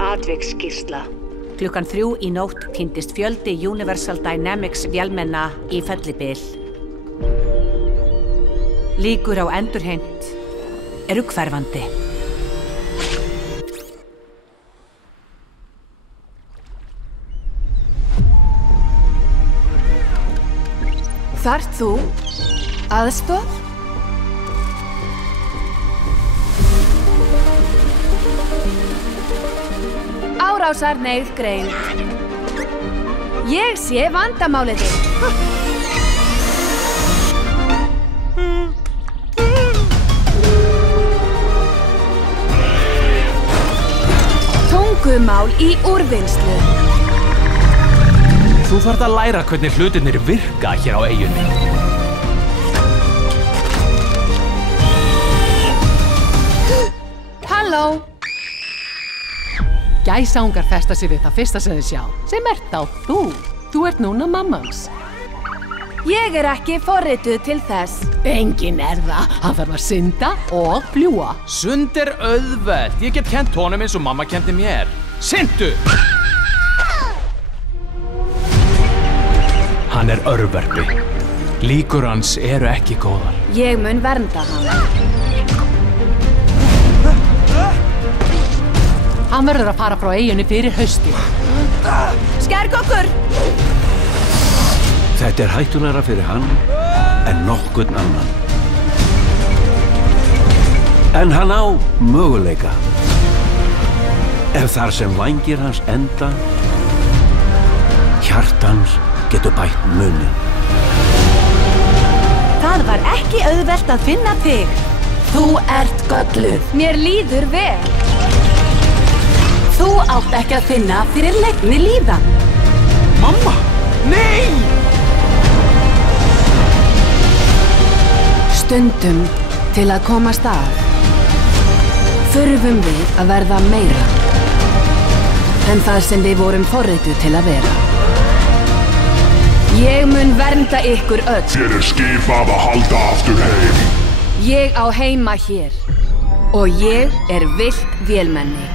Atviksskýrsla. Klukkan 3 í nótt týndist fjöldi Universal Dynamics vélmenna í fellibyl. Líkur á endurheimt eru hverfandi. Þarft þú aðstoð? Árásarhneigð greind. Ég sé vandamálið þitt. Tungumál í úrvinnslu. Þú þarft að læra hvernig hlutirnir virka hér á eyjunni. Halló! Gæsaungar festa sig við það fyrsta sem þið sjá, sem ert þá þú. Þú ert núna mammans. Ég er ekki forrituð til þess. Enginn er það. Hann þarf að synda og fljúga. Sund er auðvelt. Ég get kennt honum eins og mamma kendi mér. Syndu! Hann er örverpi. Líkur hans eru ekki góðar. Ég mun vernda hann. Hann verður að fara frá eyjunni fyrir hausti. Skærgokkur! Þetta er hættulegra fyrir hann en nokkurn annan. En hann á möguleika. Ef þar sem vængir hans enda, hjartans getur bætt munin. Það var ekki auðvelt að finna þig. Þú ert gölluð. Mér líður vel. Þú átt ekki að finna fyrir legni líðan. Mamma! Nei! Stundum til að komast að þurfum við að verða meira en það sem við vorum forrituð til að vera. Ég mun vernda ykkur öll. Þér er skipað að halda aftur heim. Ég á heima hér og ég er villt vélmenni.